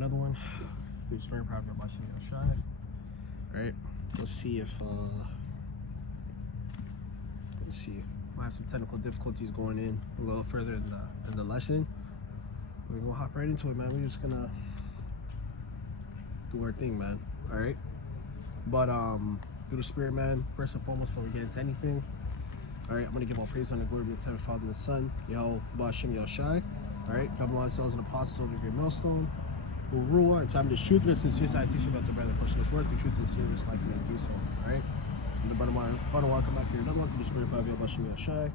another one through Spirit Private by Yahawashi. Alright, let's see if I have some technical difficulties going in a little further in the lesson. We're gonna hop right into it, man. We're just gonna do our thing, man. Alright, but through the Spirit, man, first and foremost, before we get into anything, alright, I'm gonna give all praise and glory to the Father and the Son, Yahawashi. Alright, Babylon cells and apostles of the great millstone, who rule and time this truth and sincere citation about the brother pushing this work, the truth and serious life and do so. Alright, and the brother want to come back here, another one to the Spirit of Yahawashi,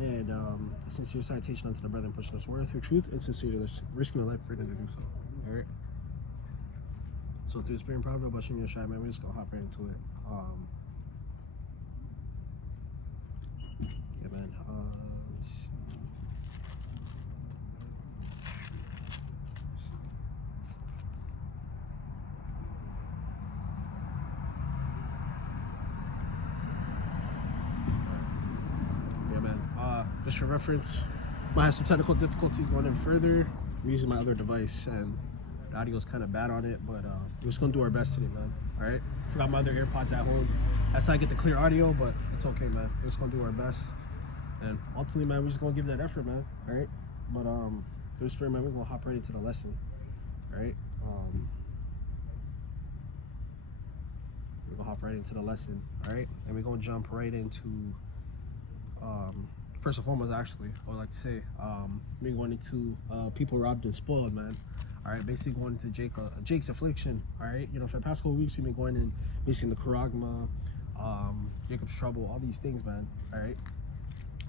and a sincere citation unto the brother pushing this work through truth and sincerity, risking their life for them to do so. Alright, so through the Spirit of Yahawashi, man, we're just gonna hop right into it. Yeah, man. Let's see. Yeah, man. Just for reference, might have some technical difficulties going in further. I'm using my other device and the audio is kind of bad on it, but we're just gonna do our best today, man. All right. Forgot my other AirPods at home. That's how I get the clear audio, but it's okay, man. We're just gonna do our best. And ultimately, man, we're just gonna give that effort, man. All right. But through the Spirit, man, we're gonna hop right into the lesson. All right. We're gonna hop right into the lesson. All right, and we're gonna jump right into first and foremost, actually, I would like to say we're going into people robbed and spoiled, man. All right, basically going into Jake's affliction. All right, you know, for the past couple weeks we've been going in basically the Karagma, Jacob's trouble, all these things, man. All right,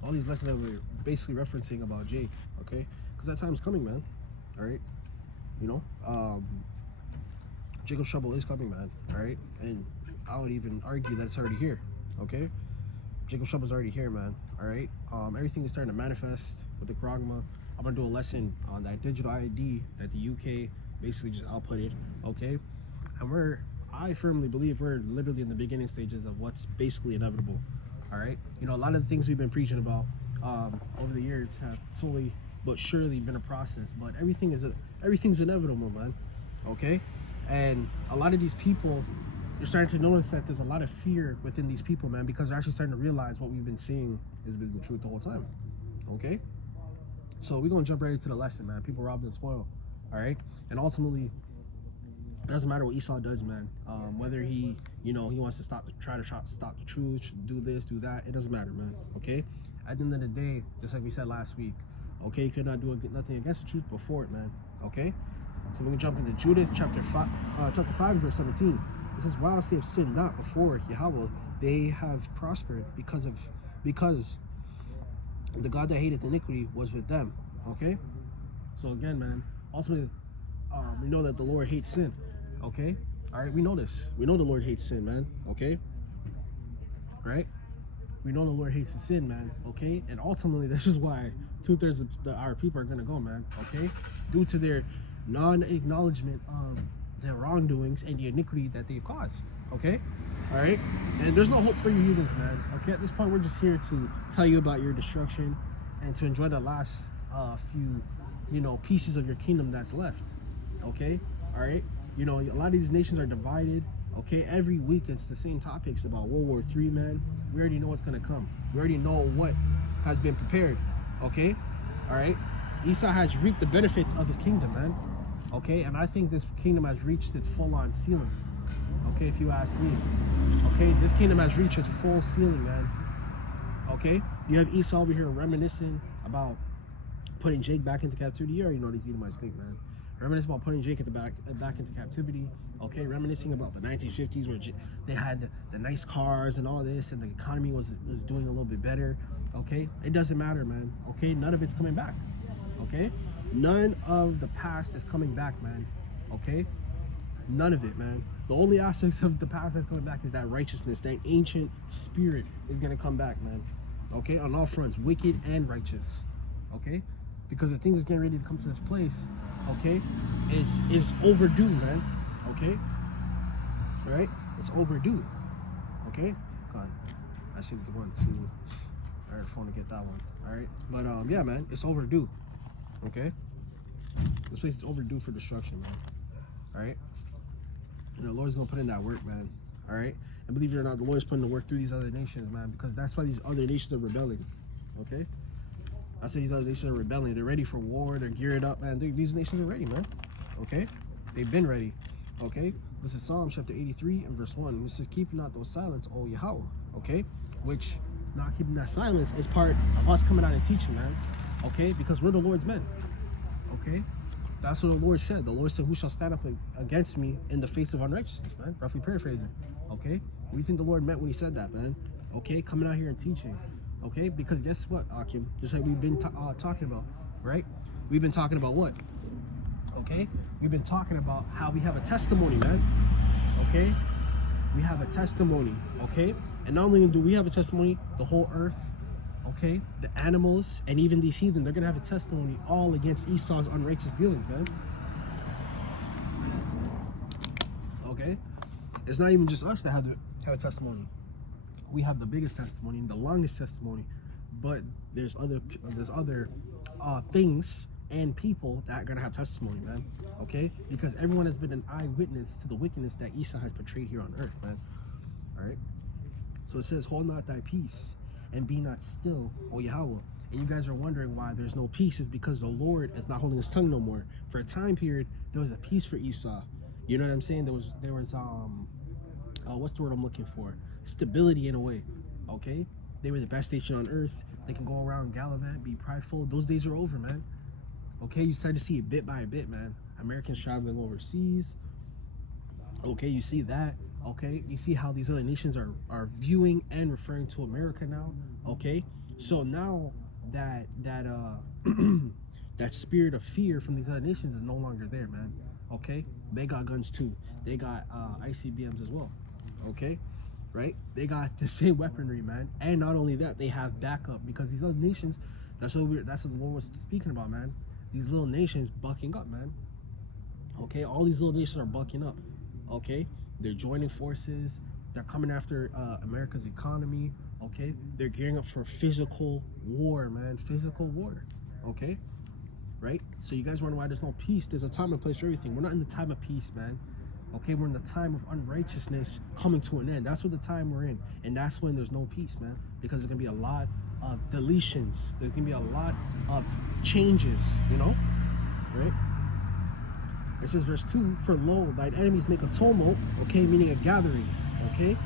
all these lessons that we're basically referencing about Jake, okay? Because that time's coming, man. All right, you know, Jacob's trouble is coming, man. All right, and I would even argue that it's already here, okay? Jacob's trouble is already here, man. All right, everything is starting to manifest with the Karagma. I'm gonna do a lesson on that digital ID that the UK basically just outputted, okay? And I firmly believe we're literally in the beginning stages of what's basically inevitable. All right, you know, a lot of the things we've been preaching about over the years have slowly but surely been a process, but everything's inevitable, man. Okay, and a lot of these people, you're starting to notice that there's a lot of fear within these people, man, because they're actually starting to realize what we've been seeing has been the truth the whole time. Okay, so we're gonna jump right into the lesson, man. People robbed and spoiled. All right, and ultimately, it doesn't matter what Esau does, man. Whether he wants to stop the truth, do this, do that, it doesn't matter, man. Okay, at the end of the day, just like we said last week, okay, you could not do nothing against the truth before it, man. Okay, so we're gonna jump into Judith chapter 5 verse 17. It says, whilst they have sinned not before Yahawah, they have prospered because the God that hateth iniquity was with them. Okay, so again, man, ultimately, we know that the Lord hates sin. Okay, all right, we know this. We know the Lord hates sin, man. Okay, right? We know the Lord hates the sin, man. Okay, and ultimately, this is why 2/3 of our people are gonna go, man. Okay, due to their non-acknowledgement of their wrongdoings and the iniquity that they've caused. Okay, all right, and there's no hope for you heathens, man. Okay, at this point, we're just here to tell you about your destruction and to enjoy the last few, pieces of your kingdom that's left. Okay, all right, you know, a lot of these nations are divided. Okay, every week it's the same topics about World War III, man. We already know what's gonna come. We already know what has been prepared. Okay, all right, Esau has reaped the benefits of his kingdom, man. Okay, and I think this kingdom has reached its full-on ceiling. Okay, if you ask me. Okay, this kingdom has reached its full ceiling, man. Okay, you have Esau over here reminiscing about putting Jake back into captivity. You already know these Edomites think, man. Reminiscing about putting Jake back into captivity. Okay, reminiscing about the 1950s where they had the nice cars and all this, and the economy was doing a little bit better. Okay, it doesn't matter, man. Okay, none of it's coming back. Okay, none of the past is coming back, man. Okay, none of it, man. The only aspects of the past that's coming back is that righteousness, that ancient spirit is gonna come back, man. Okay, on all fronts, wicked and righteous. Okay, because the thing that's getting ready to come to this place, okay, is overdue, man. Okay, all right, it's overdue. Okay, God, I should have gone to our phone to get that one. All right, but yeah, man, it's overdue. Okay, This place is overdue for destruction, man. All right. And the Lord's gonna put in that work, man. All right. And believe it or not, the Lord's putting the work through these other nations, man, because that's why these other nations are rebelling. Okay. I say these other nations are rebelling. They're ready for war. They're geared up, man. These nations are ready, man. Okay. They've been ready. Okay. This is Psalm chapter 83 and verse 1. This is keeping not those silence, O Yahawah. Okay. Which not keeping that silence is part of us coming out and teaching, man. Okay. Because we're the Lord's men. Okay. That's what the Lord said. The Lord said, who shall stand up against me in the face of unrighteousness, man? Roughly paraphrasing. Okay? What do you think the Lord meant when he said that, man? Okay? Coming out here and teaching. Okay? Because guess what, Akim? Just like we've been talking about, right? We've been talking about what? Okay? We've been talking about how we have a testimony, man. Okay? We have a testimony. Okay? And not only do we have a testimony, the whole earth, okay, the animals, and even these heathen, they're gonna have a testimony all against Esau's unrighteous dealings, man. Okay, it's not even just us that have a testimony. We have the biggest testimony and the longest testimony, but there's other things and people that are gonna have testimony, man. Okay, because everyone has been an eyewitness to the wickedness that Esau has portrayed here on earth, man. All right, so it says, hold not thy peace and be not still, O Yahawah. And you guys are wondering why there's no peace. Is because the Lord is not holding his tongue no more. For a time period, there was a peace for Esau. You know what I'm saying? There was what's the word I'm looking for? Stability in a way. Okay? They were the best nation on earth. They can go around gallivant, be prideful. Those days are over, man. Okay, you start to see it bit by bit, man. Americans traveling overseas. Okay, you see that. Okay, you see how these other nations are viewing and referring to America now. Okay, so now that that spirit of fear from these other nations is no longer there, man. Okay, they got guns too. They got ICBMs as well. Okay, right? They got the same weaponry, man. And not only that, they have backup because these other nations. That's what the Lord was speaking about, man. These little nations bucking up, man. Okay, all these little nations are bucking up. Okay, they're joining forces. They're coming after America's economy. Okay, they're gearing up for physical war, man. Physical war. Okay, right? So you guys wonder why there's no peace. There's a time and place for everything. We're not in the time of peace, man. Okay, we're in the time of unrighteousness coming to an end. That's what the time we're in, and that's when there's no peace, man. Because there's gonna be a lot of deletions. There's gonna be a lot of changes. You know, right? It says verse 2, for lo, thine enemies make a tumult, okay, meaning a gathering, okay?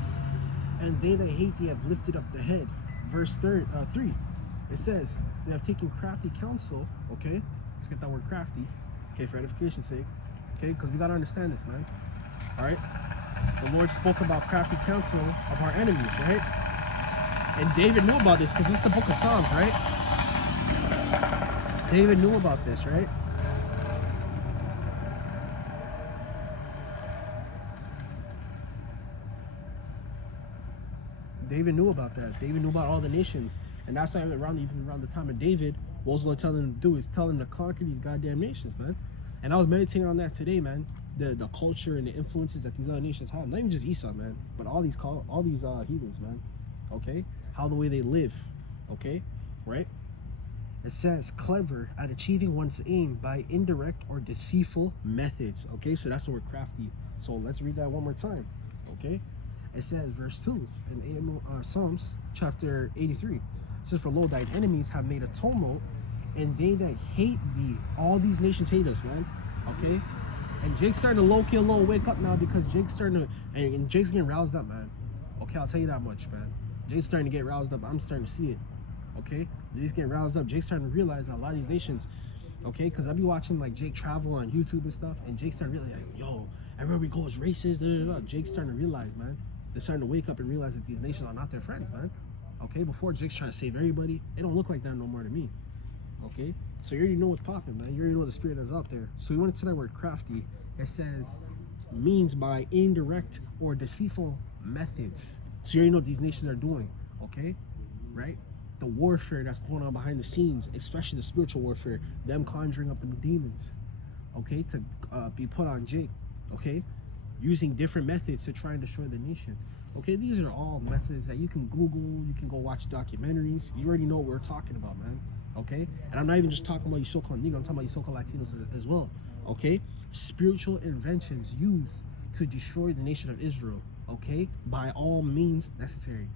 And they that hate thee have lifted up the head. Verse 3, it says, they have taken crafty counsel, okay? Let's get that word crafty, okay, for edification's sake, okay? Because we got to understand this, man, all right? The Lord spoke about crafty counsel of our enemies, right? And David knew about this because it's the book of Psalms, right? David knew about this, right? David knew about that. David knew about all the nations. And that's why even around the time of David, what was the Lord telling him to do is tell him to conquer these goddamn nations, man. And I was meditating on that today, man. The culture and the influences that these other nations have. Not even just Esau, man, but all these heathens, man. Okay? How the way they live. Okay? Right? It says clever at achieving one's aim by indirect or deceitful methods. Okay? So that's the word crafty. So let's read that one more time. Okay? It says, verse 2 in Psalms chapter 83. It says, for lo, thine enemies have made a tumult, and they that hate thee. All these nations hate us, man. Okay? And Jake's starting to low-key wake up now because Jake's starting to, and Jake's getting roused up, man. Okay, I'll tell you that much, man. Jake's starting to get roused up. I'm starting to see it. Okay? Jake's getting roused up. Jake's starting to realize that a lot of these nations, okay? Because I be watching, like, Jake travel on YouTube and stuff, and Jake's starting to realize, like, yo, everywhere we go is racist, Jake's starting to realize, man. They're starting to wake up and realize that these nations are not their friends, man. Okay, before Jake's trying to save everybody, they don't look like that no more to me. Okay, so you already know what's popping, man. You already know the spirit that's out there. So we went to that word crafty. It says means by indirect or deceitful methods. So you already know what these nations are doing. Okay, right? The warfare that's going on behind the scenes, especially the spiritual warfare, them conjuring up the demons, okay, to be put on Jake. Okay, using different methods to try and destroy the nation. Okay, these are all methods that you can Google, you can go watch documentaries. You already know what we're talking about, man. okay? And I'm not even just talking about you so-called Negro, I'm talking about you so-called Latinos as well, okay? Spiritual inventions used to destroy the nation of Israel, okay? By all means necessary,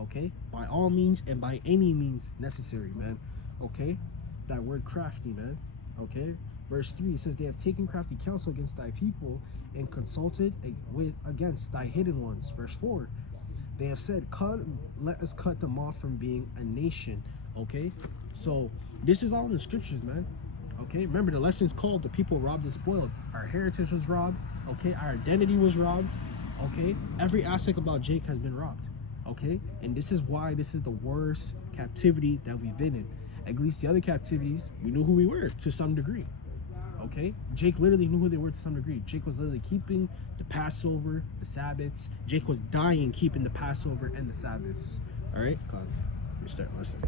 okay? By all means and by any means necessary, man, okay? That word crafty, man, okay? Verse 3, it says, they have taken crafty counsel against thy people and consulted against thy hidden ones. Verse 4, they have said, let us cut them off from being a nation, okay? So this is all in the scriptures, man, okay? Remember, the lesson's called the people robbed and spoiled. Our heritage was robbed, okay? Our identity was robbed, okay? Every aspect about Jake has been robbed, okay? And this is why this is the worst captivity that we've been in. At least the other captivities, we knew who we were to some degree, okay? Jake literally knew who they were to some degree. Jake was literally keeping the Passover, the Sabbaths. Jake was dying keeping the Passover and the Sabbaths. All right, let me start listening.